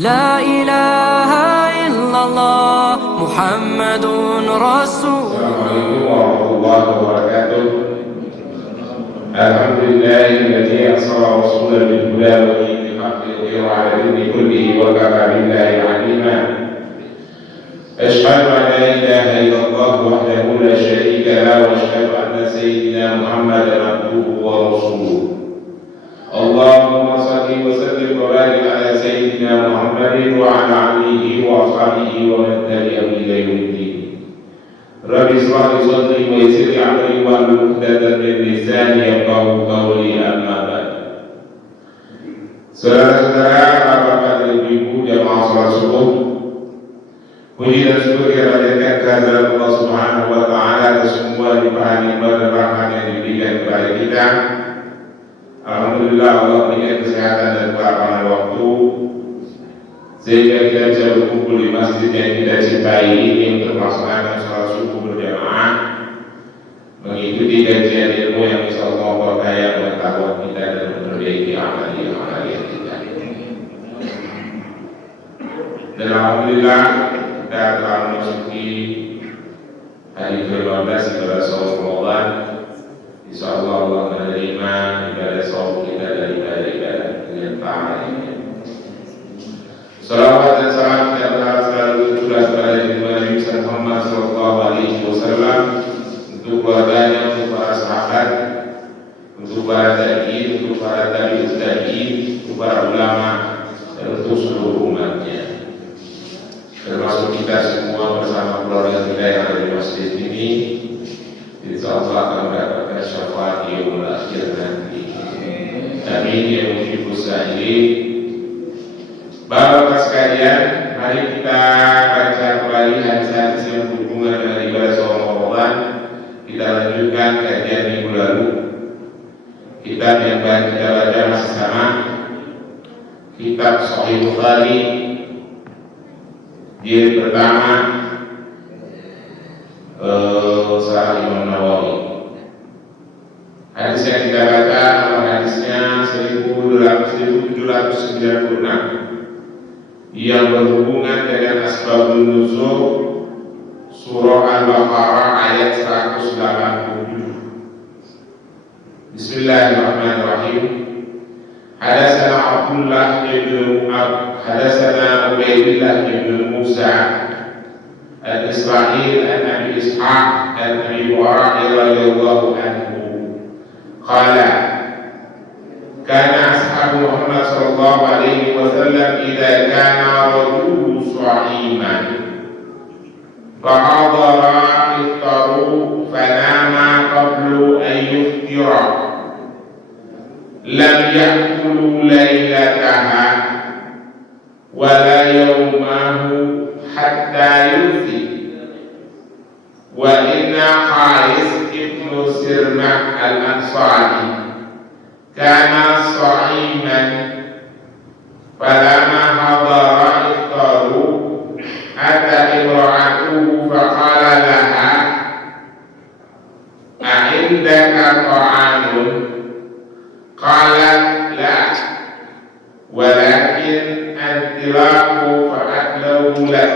لا إله إلا الله محمد رسول. Assalamualaikum warahmatullahi wabarakatuh. Alhamdulillah alladzi arsala rasulahu bil huda wa dinil haqqi liyudhhirahu 'ala dini kullihi wa kafa billahi 'alima. Ashhadu an la ilaha illallah wahdahu la syarika lahu wa ashhadu anna sayyidina Muhammadan abduhu wa rasuluh. Allahumma shalli wa sallim wa barik ala sayyidina Muhammadin wa ala alihi wa ashabihi wa man tabi'ahum ila yaumiddin. Rabbi shrah li sadri wa yassir li amri wahlul 'uqdatam min lisani yafqahu qawli, amma ba'd. Saudara-saudara, bapak dan ibu jamaah salat subuh, puji dan syukur kita panjatkan kehadirat Allah Subhanahu wa taala atas semua limpahan nikmat dan rahmat yang diberikan kepada kita. Alhamdulillah Allah berikan kesehatan dan kelapangan waktu sehingga kita bisa berkumpul di masjid yang kita cintai ini untuk melaksanakan salat subuh berjamaah, mengikuti kajian ilmu yang insyaallah berkaya pengetahuan kita dan memperbaiki amalan kita. Dan alhamdulillah kita telah memasuki hari ke-15 ibadah saum Ramadan. Insyaallah Allah menerima ibadah saum kita dari ibadah dengan pahalanya. Salawat dan salam kita berharap selalu tercurah kepada Nabi Muhammad sallallahu alaihi wasallam, untuk keluarganya, untuk para sahabat, untuk para tabi'in, untuk para tabi'ut tabi'in, untuk para ulama, dan untuk seluruh umatnya, termasuk kita semua bersama keluarga kita yang ada di masjid ini. Insyaallah akan mendapatkan syafaat di yaumul akhir nanti. Amin ya mujibu sa'ilin. Bapak sekalian, mari kita baca kembali hadis-hadis yang berhubungan dengan ibadah saum Ramadan. Kita lanjutkan kajian minggu lalu. Kitab yang kita baca masih sama, kitab Sahih Bukhari, jilid pertama, Sahih Imam Nawawi. Hadis yang kita baca adalah hadisnya 1796 yang berhubungan dengan asbabun nuzul surah Al-Baqarah ayat 187. Bismillahirrahmanirrahim. Hadatsana Abdullah bin Hadatsana Ubaidillah bin Musa al-Isra'il an Abi Ishaq an Abi Hurairah radhiyallahu anhu qala kana ashabu Muhammad sallallahu alaihi wasallam idza kana rajulu sha'iman fahadara iftaru fanama qablu an yuftira lam yakulu laylataha wala yawmahu hatta yufi. Wa inna Haris ibnu Sirmah al-Ansari kana sha'iman falamma hadara iftaru ata imra'atuhu faqala laha a'indaka ta'amun qalat la walakin antilahu fa'adlahu lak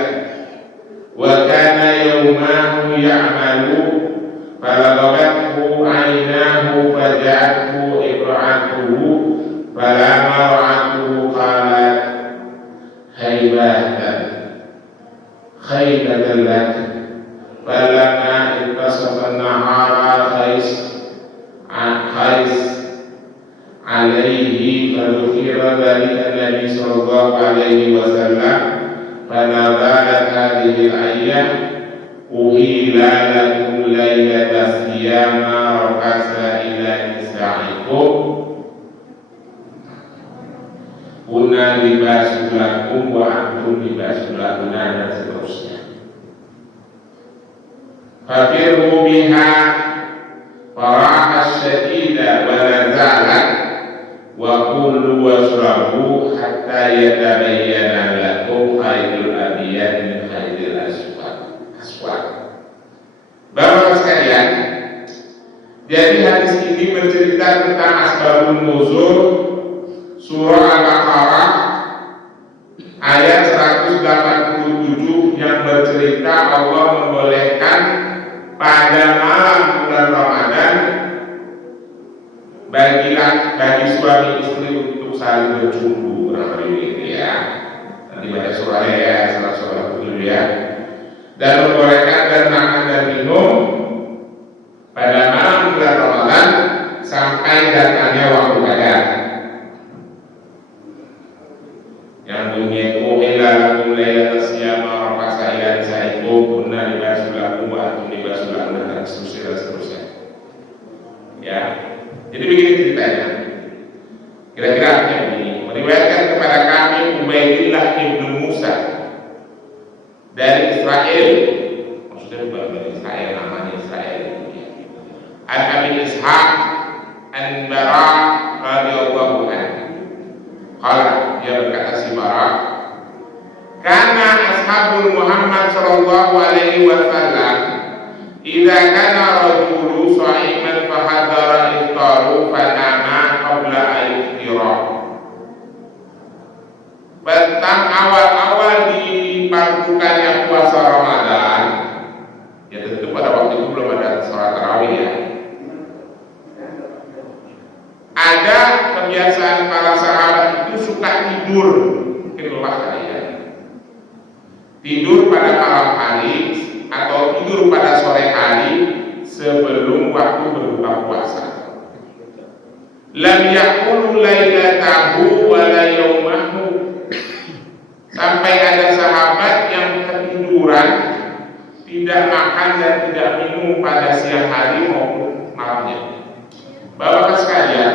wa kana yawmahu ya'malu falaghabathu 'aynahu faja'athu imra'atuhu falamma ra'atuhu qalat haybatan khaybatan lak falamma intasafa an-nahara khais alaihi fadhukira dhalika Nabi sallallahu alaihi wasallam fanazalat hadhihi al-ayah uhila lakum laylata siyama rakasa ila nisa'ikum kunna libasul lakum wa antum libasul lahunna, dan seterusnya. Fafiru biha fara'as syadida wa nazalat wa kullu washrabu hatta yatabayyana lakum khaydul abyad min khaydil aswad. Bapak sekalian, jadi hadis ini bercerita tentang asbabun nuzul surah Al-Baqarah ayat 187 yang bercerita Allah membolehkan pada malam bulan Ramadan bagi suami istri untuk saling bercumbu, kurang lebih gitu ya. Nanti baca surahnya ya, surah 7 ya. Dan membolehkan dan makan dan minum pada malam bulan Ramadan sampai datangnya waktu qadar. Yang bunyinya uhilla lakum lailatas siyama rafasa ila nisaikum kunna libasul lakum wa antum libasul lahunna dan seterusnya. Ya. Jadi begini ceritanya. Kira-kira artinya begini. Meriwayatkan kepada kami Ubaidillah ibnu Musa dari Israel. Maksudnya bukan dari Israel, namanya Israel. An Abi Ishaq an Bara radhiyallahu anhu. Qala, dia berkata si Bara, karena ashabul Muhammad sallallahu alaihi wasallam idza kana rajulu sha'iman fa hadara iftaru fa nama qabla al-iftirah. Tentang awal-awal dipartukannya puasa Ramadan, ya tentu pada waktu itu belum ada sholat tarawih ya. Ada kebiasaan para sahabat itu suka tidur, mungkin lelah kali ya. Tidur pada malam hari atau tidur pada sore hari sebelum waktu berbuka puasa. Lam yaqulu lailatahu wa la yaumahu. Sampai ada sahabat yang ketiduran, tidak makan dan tidak minum pada siang hari maupun malamnya. Bapak sekalian,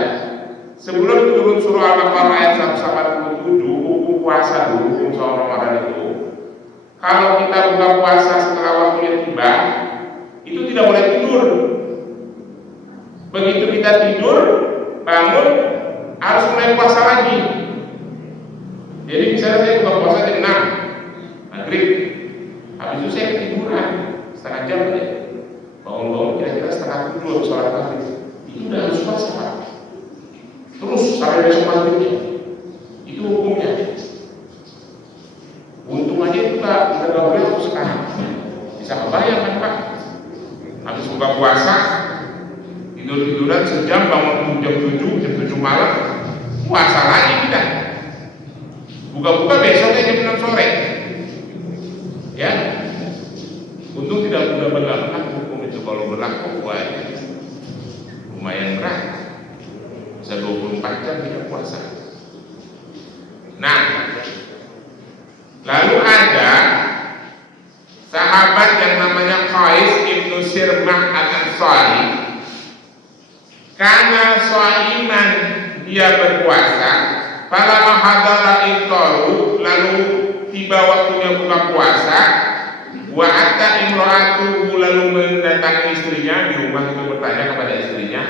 sebelum turun surah Al-Baqarah ayat 187, hukum puasa dulu, hukum saum Ramadan itu. Kalau kita buka puasa setelah waktunya tiba, itu tidak boleh tidur. Begitu kita tidur, bangun, harus mulai puasa lagi. Jadi misalnya saya buka puasa jam 6 maghrib, habis itu saya ketiduran setengah jam aja. Bangun-bangun kira-kira setengah 7 sholat maghrib. Itu udah harus puasa Pak. Terus sampai besok maghribnya. Itu hukumnya. Untung aja itu udah boleh waktu sekarang. Bisa kebayang kan Pak? Habis buka puasa, tidur-tiduran sejam, bangun jam 7 malam, puasa lagi kita. Buka-buka besoknya jam 6 sore. Ya. Untung tidak mudah berlaku hukum itu. Kalau berlaku lumayan berat. Bisa 24 jam kita puasa. Nah, lalu ada sahabat yang namanya Qais ibnu Sirmah al-Ansari. Karena shaiman dia berpuasa, pada mahadara iftaru, lalu tiba waktunya buka puasa, wa atta imra'atuhu, lalu mendatangi istrinya di rumah, itu bertanya kepada istrinya.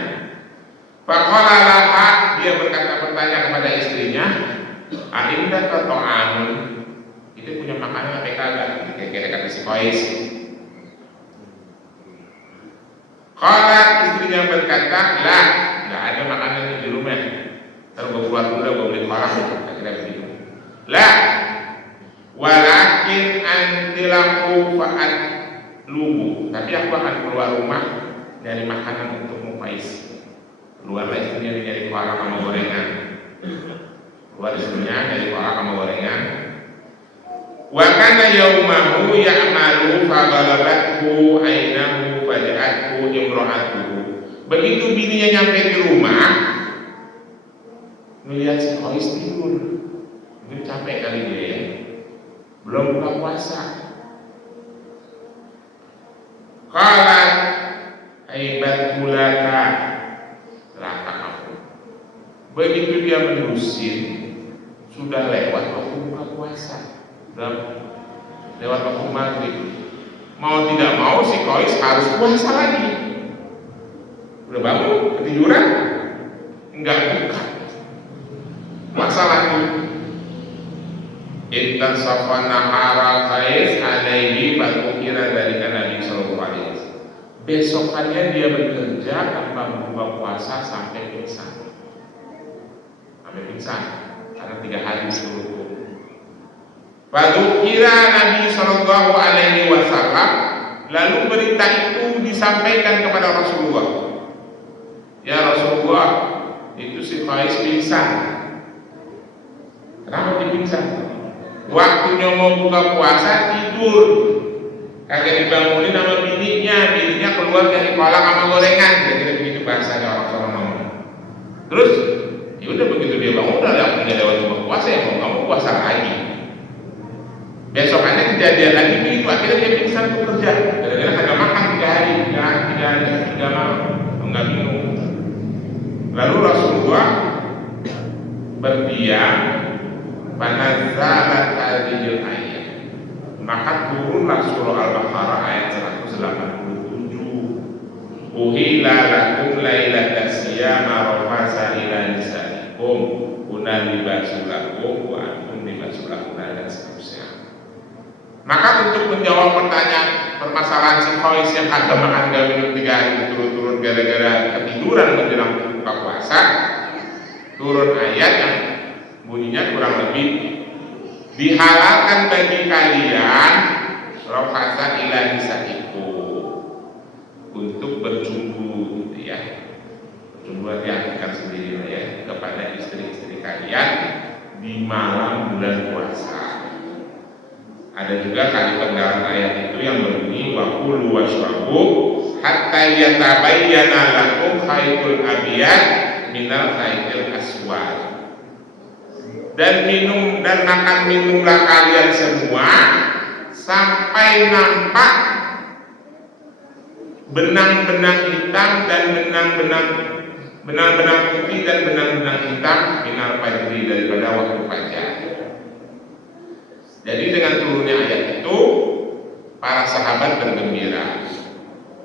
Faqala laha, dia bertanya kepada istrinya, "Ainda ta'amun?" Itu punya makanan apa kagak? Kira-kira kata si Qais. Qala, istrinya berkata, "Lah, enggak ada makanan di rumah. Terus gue keluar dulu, gue beli orang." Kira-kira begitu. "Lah, walakin antilaku fa'at lubu." Tapi aku akan keluar rumah dari makanan untuk Qais. Keluar istrinya dari kolam sama gorengan. Keluar istrinya dari kolam sama gorengan. Wa kana yaumahu ya'malu fa ghalabathu ainahu faja'athu imra'atuhu. Begitu bininya nyampe di rumah, melihat si Qais tidur. Ini capek kali dia ya. Belum buka puasa. Qalat aibat mulaka, celaka aku. Begitu dia menerusin, sudah lewat waktu buka puasa, sudah lewat waktu maghrib. Mau tidak mau si Qais harus puasa lagi. Udah bangun, ketiduran, enggak buka, puasa lagi. Intan safana hara Qais alaihi fakukira dari Nabi Sallallahu Alaihi Wasallam. Besokannya dia bekerja tanpa membuka puasa sampai pingsan, karena 3 hari disuruh. Fadzukira Nabi Shallallahu Alaihi Wasallam, lalu berita itu disampaikan kepada Rasulullah. Ya Rasulullah, itu si Qais pingsan. Kenapa dia pingsan? Waktunya mau buka puasa tidur, kagak dibangunin sama bininya keluar dari kolak sama gorengan, kira-kira begitu bahasanya orang Solo ngomong. Terus, ya udah begitu dia bangun, udah waktunya lewat buka puasa, ya mau kamu puasa lagi. Besokannya kejadian lagi begitu, akhirnya dia pingsan tuh kerja. Gara-gara kagak makan 3 hari, 3 malam, enggak minum. Lalu Rasulullah berdiam, panazzalat hadhil ayat, maka turunlah surah Al-Baqarah ayat 187. Uhilla lakum lailatas siyama rafasa ila nisaikum kunna libasul lakum wa antum libasul lahum, dan seterusnya. Maka untuk menjawab pertanyaan permasalahan si Qais yang kagak makan gak minum 3 hari berturut-turut gara-gara ketiduran menjelang buka puasa, turun ayat yang bunyinya kurang lebih, dihalalkan bagi kalian rafasa ila nisaikum, untuk berjumbu gitu ya. Berjumbu diartikan sendiri ya, kepada istri-istri kalian di malam bulan puasa. Ada juga kalimat dalam ayat itu yang berbunyi wa kulu washrabu hatta yatabayyana lakum khaytul abyad minal khaytil aswad. Dan minum dan makan minumlah kalian semua sampai nampak benang-benang hitam dan benang-benang putih dan benang-benang hitam minal fajri, daripada waktu fajar. Jadi dengan turunnya ayat itu, para sahabat bergembira.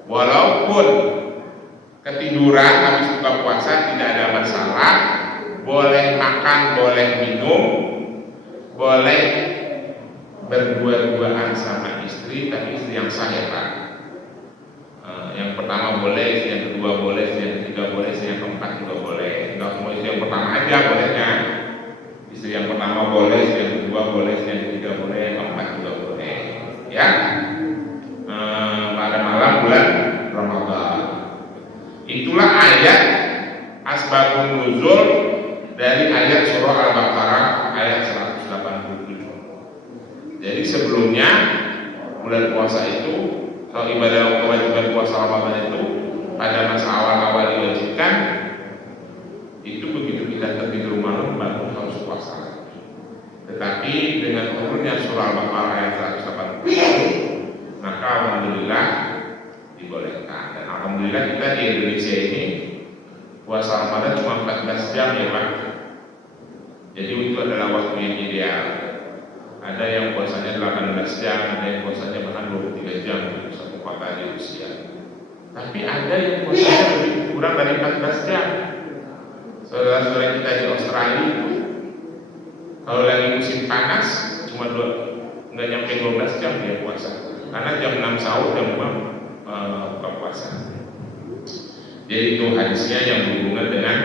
Walaupun ketiduran habis buka puasa tidak ada masalah, boleh makan, boleh minum, boleh berdua-duaan sama istri, tapi istri yang sah ya Pak. Yang pertama boleh, istri yang kedua boleh, istri yang ketiga boleh, istri yang keempat juga boleh. Enggak semua istri yang pertama aja bolehnya. Istri yang pertama boleh, istri yang kedua boleh, istri yang ketiga boleh, yang keempat juga boleh. Ya, pada malam bulan Ramadan. Itulah ayat asbabun nuzul dari ayat surah Al-Baqarah ayat 187. Jadi sebelumnya bulan puasa itu, kalau ibadah kewajiban puasa Ramadan itu pada masa awal-awal diwajibkan, itu begitu kita tertidur malam baru harus puasa. Tetapi dengan turunnya surah Al-Baqarah ayat 187, maka alhamdulillah dibolehkan. Dan alhamdulillah kita di Indonesia ini puasa Ramadan cuma 14 jam ya Pak. Jadi itu adalah waktu yang ideal. Ada yang puasanya 18 jam, ada yang puasanya bahkan 23 jam di satu kota di Rusia. Tapi ada yang puasanya lebih kurang dari 14 jam. Saudara-saudara kita di Australia itu, kalau lagi musim panas cuma nggak nyampe 12 jam dia puasa, karena jam 6 sahur jam 5 buka puasa. Jadi itu hadisnya yang berhubungan dengan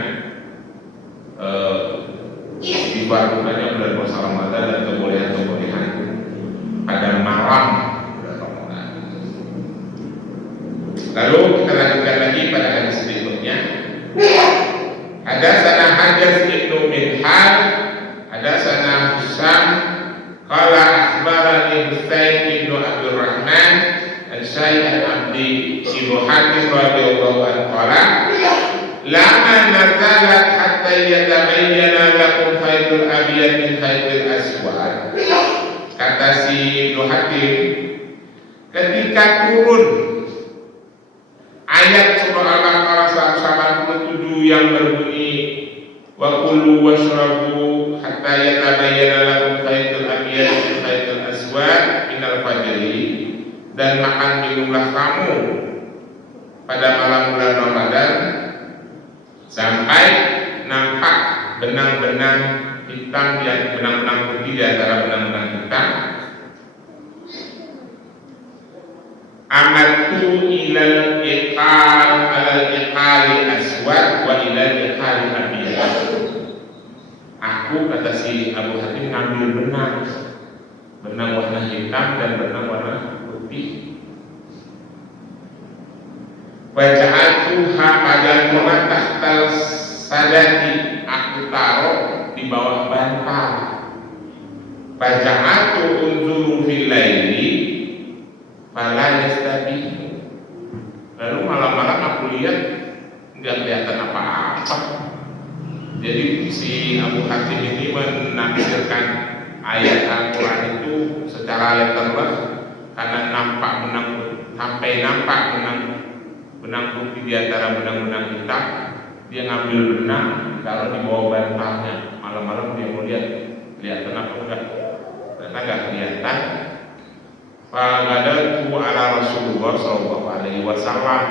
dibarengkannya bulan puasa Ramadan dan kebolehan-kebolehan pada malam bulan Ramadan. Lalu kita lanjutkan lagi pada hadis berikutnya. Hadatsana Hadas ibnu Minhal, hadatsana Husam, qala akhbarani Husain ibnu Abdurrahman, Al-Sayyid Abdi Ibnu Hatim radhiyallahu anhu qala lama nazalat hatta yatabayyana lakum khaytul abyad min khaytil aswad. Kata si Ibnu Hatim, ketika turun ayat surah Al-Baqarah 187 yang berbunyi wa kulu washrabu hatta yatabayyana lakum khaytul abyad min khaytil aswad minal fajri, dan makan minumlah kamu pada malam bulan Ramadan sampai nampak benang-benang hitam dan benang-benang putih di antara benang-benang hitam. Amatu ilal iqal al-iqali aswad wa ilal iqali abyad. Aku, kata si Abu Hatim, ngambil benang hitam dan benang warna putih. Waja'altuha madanuna tahtal sadati, aku taruh di bawah bantal. Waja'altu unzuru fil laili fala yastabihu. Lalu malam-malam aku lihat nggak kelihatan apa-apa. Jadi si Abu Hatim ini menafsirkan ayat Al-Quran itu secara letterless karena nampak benang putih di antara benang-benang hitam. Dia ngambil benang taruh di bawah bantalnya. Malam-malam dia mau lihat kelihatan apa enggak. Ternyata nggak kelihatan. Faqadatu ala Rasulullah sallallahu alaihi wasallam.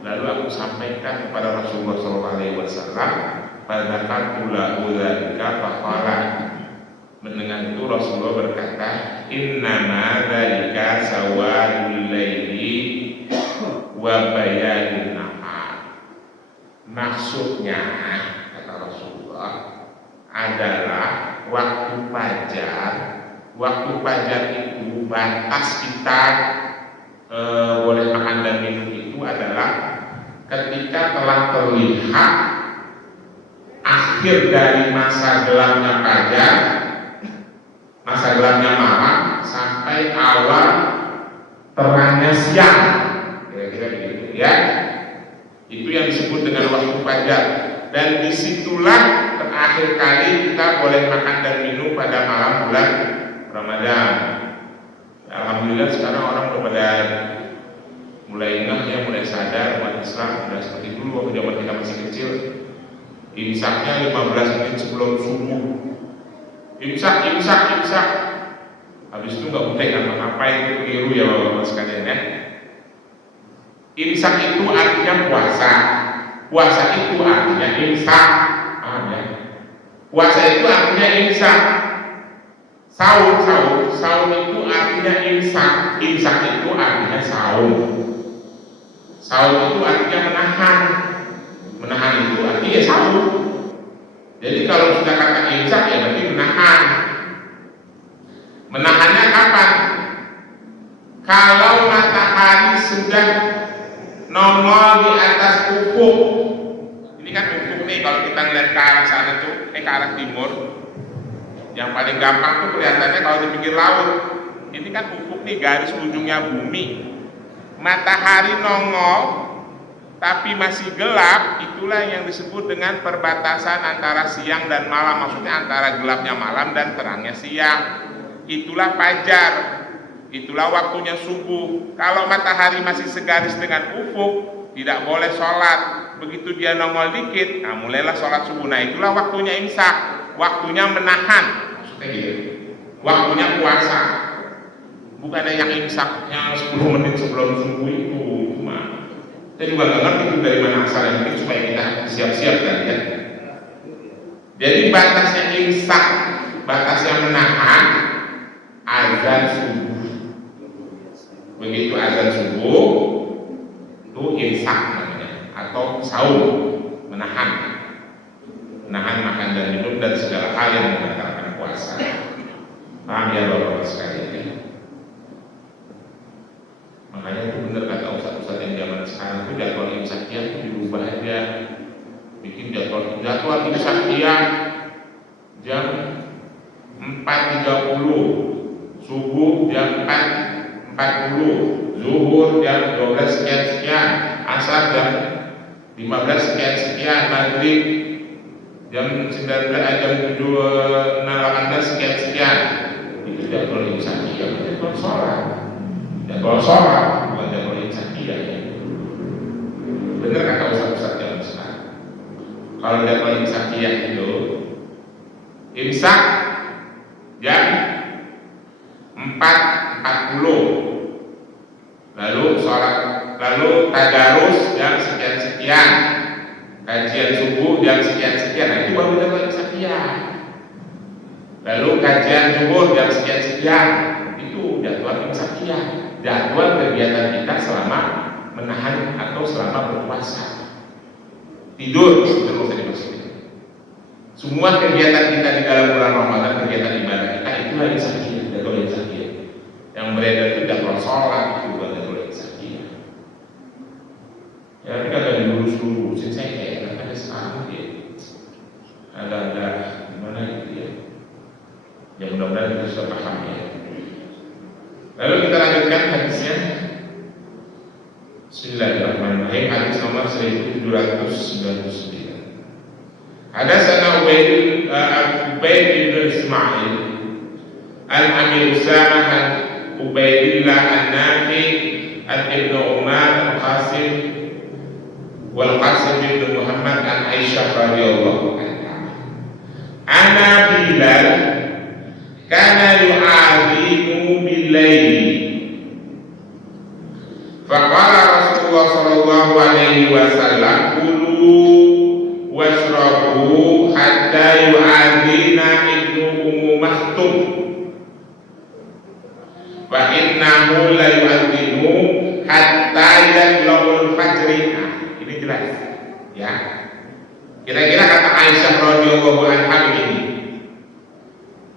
Lalu aku sampaikan kepada Rasulullah sallallahu alaihi wasallam. Fadzakatu lahu dzalika faqala. Mendengar itu Rasulullah berkata, innama dzalika sawadul laili wa bayanun nahar. Maksudnya, kata Rasulullah, adalah waktu fajar. Waktu fajar itu batas kita boleh makan dan minum itu adalah ketika telah terlihat akhir dari masa gelapnya fajar, masa gelapnya malam, sampai awal terangnya siang, kira-kira begitu ya. Itu yang disebut dengan waktu fajar. Dan disitulah terakhir kali kita boleh makan dan minum pada malam bulan Ramadan. Alhamdulillah sekarang orang udah pada mulai ingat ya, mulai sadar umat Islam. Udah seperti dulu waktu zaman kita masih kecil, imsaknya 15 menit sebelum subuh. Imsak. Habis itu nggak boleh ngapa-ngapain, itu keliru ya bapak-bapak sekalian ya. Imsak itu artinya puasa. Puasa itu artinya imsak. Ya. Puasa itu artinya imsak. Saum itu artinya imsak. Imsak itu artinya saum. Saum itu artinya menahan. Menahan itu artinya saum. Jadi kalau sudah kata imsak ya berarti menahan. Menahannya kapan? Kalau matahari sudah nongol di atas ufuk. Ini kan ufuk nih, kalau kita ngeliat ke arah sana tuh, ke arah timur. Yang paling gampang tuh kelihatannya kalau di pinggir laut. Ini kan ufuk nih, garis ujungnya bumi. Matahari nongol tapi masih gelap, itulah yang disebut dengan perbatasan antara siang dan malam. Maksudnya antara gelapnya malam dan terangnya siang. Itulah fajar. Itulah waktunya subuh. Kalau matahari masih segaris dengan ufuk, tidak boleh sholat. Begitu dia nongol dikit, nah mulailah sholat subuh. Nah itulah waktunya imsak, waktunya menahan. Maksudnya gitu. Waktunya puasa. Bukan ada yang imsak yang 10 menit sebelum subuh itu. Saya juga nggak ngerti itu dari mana asalnya, mungkin supaya kita siap-siap kan ya. Jadi batasnya imsak, batasnya menahan, azan subuh. Begitu azan subuh, itu imsak namanya, atau saum, menahan makan dan minum dan segala hal yang membatalkan puasa. Paham ya bapak-bapak sekalian? Makanya itu benar kata ustaz-ustaz yang zaman sekarang itu jadwal imsakiyah itu dirubah aja, bikin jadwal imsakiyah jam 4.30, subuh jam 4.40, zuhur jam 12 sekian, asar jam 15 sekian, maghrib jam 19 jam 18 sekian. Itu jadwal imsakiyah, jadwal sholat. Jadwal sholat bukan jadwal imsakiyah ya. Bener kata ustaz-ustaz zaman sekarang. Kalau jadwal imsakiyah itu imsak jam 4.40, lalu sholat, lalu tadarus jam sekian, kajian subuh jam sekian. Nah itu baru jadwal imsakiyah. Lalu kajian zuhur jam sekian, itu jadwal imsakiyah. Jadwal kegiatan kita selama menahan atau selama berpuasa. Tidur itu bisa dimaksudkan. Semua kegiatan kita di dalam bulan Ramadan, kegiatan ibadah kita itu imsakiyah, jadwal imsakiyah. bisa paham ya. Lalu kita lanjutkan hadisnya. Bismillahirrahmanirrahim. Hadis nomor 1799. Hadatsana Ubayd bin Ismail Al-Amir Usamah Ubaydillah An-Nafi Ibn Umar Al-Qasim wal Qasim bin Muhammad an Aisyah radhiyallahu anha. Ana Bilal kana yu'adhinu bil-lail. Faqala Rasulullah sallallahu alaihi wasallam kulu washrabu hatta yu'adhina ibnu Ummu Maktum. Wa innahu la yu'adhinu hatta yatla'ul fajri. Ini jelas ya. Kira-kira kata Aisyah radhiyallahu anha begini,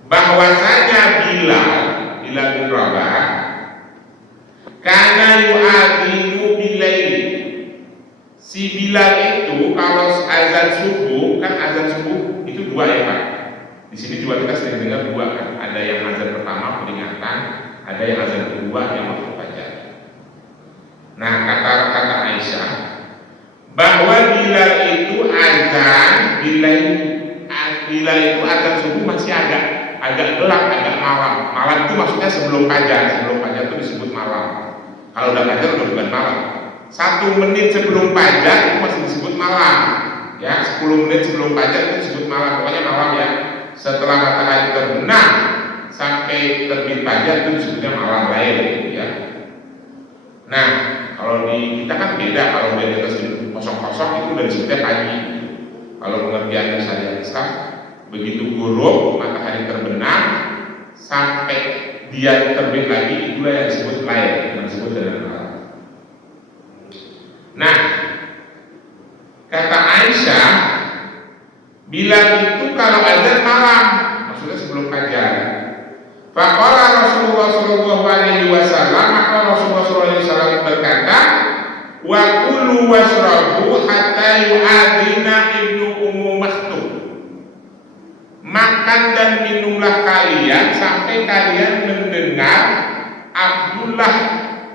bahwasanya Bilal bin Rabah karena yu'adhinu bilail, si Bilal itu kalau azan subuh, kan azan subuh itu dua ya Pak. Di sini juga kita sering dengar dua kan, ada yang azan pertama peringatan, ada yang azan kedua yang waktu fajar. Nah kata Aisyah bahwa Bilal itu azan Bilal itu azan subuh masih agak gelap, agak malam. Malam itu maksudnya sebelum fajar itu disebut malam. Kalau udah fajar udah bukan malam. 1 menit sebelum fajar itu masih disebut malam. Ya, 10 menit sebelum fajar itu disebut malam. Pokoknya malam ya. Setelah matahari terbenam sampai terbit fajar itu disebutnya malam lain ya. Nah, kalau di kita kan beda. Kalau udah di atas kosong-kosong itu udah disebutnya pagi. Kalau pengertiannya saya Islam, begitu gurub matahari terbenam sampai dia terbit lagi, itulah yang disebut lain, yang disebut dengan malam. Nah, kata Aisyah, Bilal itu kalau azan malam, maksudnya sebelum fajar. Faqala Rasulullah sallallahu alaihi wasallam, maka Rasulullah sallallahu alaihi wasallam berkata, wa kulu washrabu hatta yu'adhina ibnu Ummu Maktum. Makan dan minumlah kalian sampai kalian mendengar Abdullah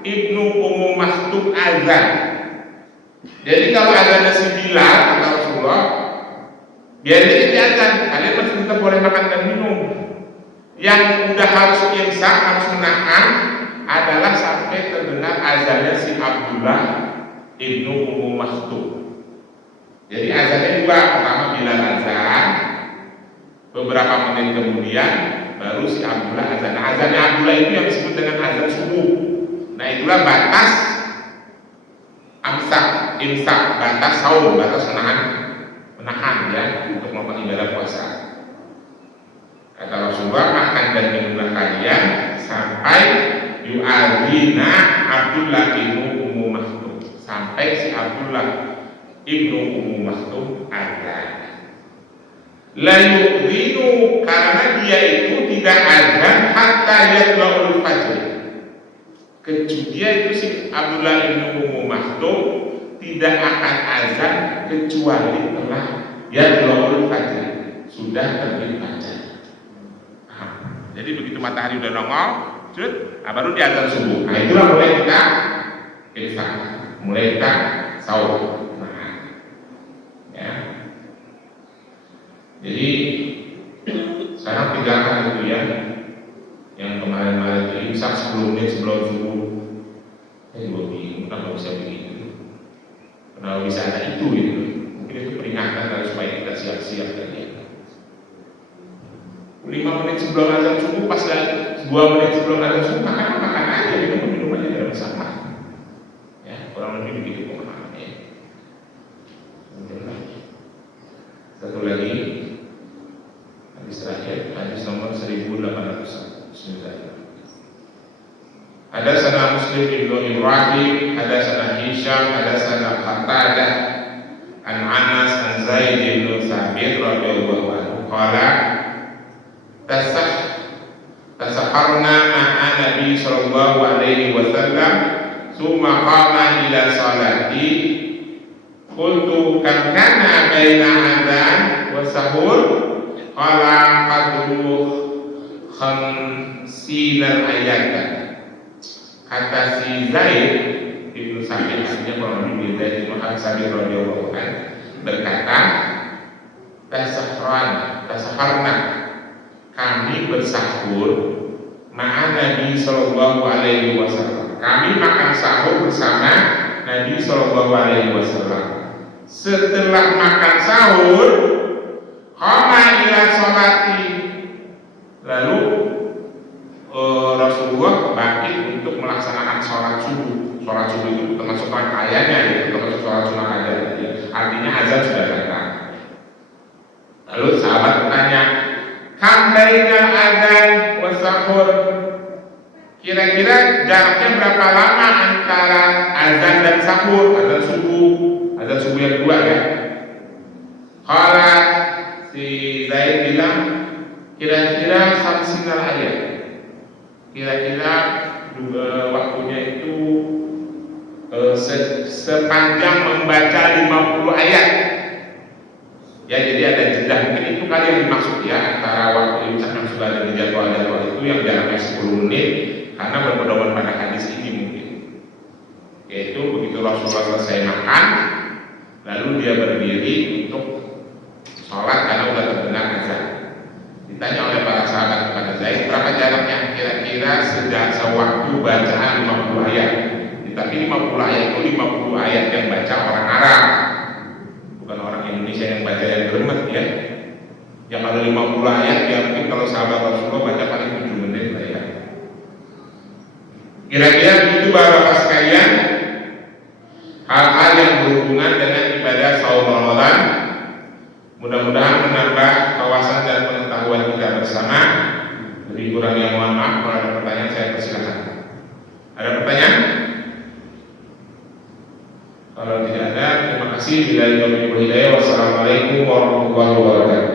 ibnu Ummu Maktum azan. Jadi kalau azannya si Bilal kata Rasulullah, biarin dia azan, kalian masih tetap boleh makan dan minum. Yang udah harus imsak, harus menahan adalah sampai terdengar azannya si Abdullah ibnu Ummu Maktum. Jadi azannya dua, pertama Bilal azan, beberapa menit kemudian baru si Abdullah azan. Nah, azannya Abdullah itu yang disebut dengan azan subuh. Nah itulah batas imsak, batas saum, batas menahan ya untuk melakukan ibadah puasa. Kata Rasulullah, makan dan minumlah kalian sampai yu'adhina Abdullah ibnu Ummu Maktum, sampai si Abdullah ibnu Ummu Maktum azan. La yu'dhinu, karena dia itu tidak azan hatta yatla'ul fajr. Dia itu si Abdullah ibnu Ummu Maktum tidak akan azan kecuali telah yatla'ul fajr, sudah terbit fajar. Jadi begitu matahari udah nongol, baru dia azan subuh. Nah itulah mulai kita imsak, mulai kita sahur. Ya. Jadi sekarang tinggalkan itu ya, yang kemarin-kemarin itu imsak 10 menit sebelum subuh. Gue bingung kenapa bisa begitu, kenapa bisa ada itu gitu. Mungkin itu peringatan dan supaya kita siap-siap tadi. 5 menit sebelum azan subuh, pas lagi 2 menit sebelum azan subuh, makan aja, minum aja, tidak masalah. Ya, kurang lebih begitu pemahamannya. Satu lagi, hadis terakhir, hadis nomor 1800. Bismillahirrahmanirrahim. Hadatsana Muslim bin Ibrahim, hadatsana Hisham, hadatsana Qatadah, an Anas an Zaid bin Tsabit radhiyallahu anhu qala tasaharna ma'a Nabi sallallahu alaihi wasallam summa qama ila salati qultu kam kana baina adzan wa sahur qala qadru khamsinan ayatan. Kata si Zaid Ibnu Sabit, artinya kalau lebih Zaid Ibnu Sabit radhiyallahu anhu berkata, tasaharna kami bersahur ma'a Nabi sallallahu alaihi wasallam. Kami makan sahur bersama Nabi sallallahu alaihi wasallam. Setelah makan sahur, qama ila sholati, lalu Rasulullah bangkit untuk melaksanakan sholat subuh. Sholat subuh itu termasuk rangkaiannya, itu termasuk sholat sunnah azan. Artinya azan sudah datang. Lalu sahabat bertanya, kam bainal azan wa sahur? Kira-kira jaraknya berapa lama antara azan dan sahur, azan subuh yang kedua ya? Qala si Zaid bilang, kira-kira khamsinal ayat. Kira-kira waktunya itu sepanjang membaca 50 ayat. Ya, jadi ada jeda, mungkin itu kali yang dimaksud ya, antara waktu imsak yang sudah ada di jadwal itu yang jaraknya 10 menit, karena berpedoman pada hadis ini mungkin. Yaitu begitu Rasulullah selesai makan, lalu dia berdiri untuk sholat karena sudah terdengar azan. Ditanya oleh para sahabat kepada Zaid, berapa jaraknya? Kira-kira sejak sewaktu bacaan 50 ayat. Tapi 50 ayat itu 50 ayat yang baca orang Arab, bukan orang Indonesia yang baca yang gemet ya. Yang ada 50 ayat ya mungkin kalau sahabat Rasulullah baca paling 7 menit lah ya. Kira-kira begitu Bapak sekalian, hal-hal yang berhubungan dengan ibadah saum Ramadan. Mudah-mudahan menambah kawasan dan pengetahuan kita bersama. Lebih kurangnya mohon maaf. Kalau ada pertanyaan saya persilakan. Ada pertanyaan? Kalau tidak ada, terima kasih. Wassalamualaikum warahmatullahi wabarakatuh.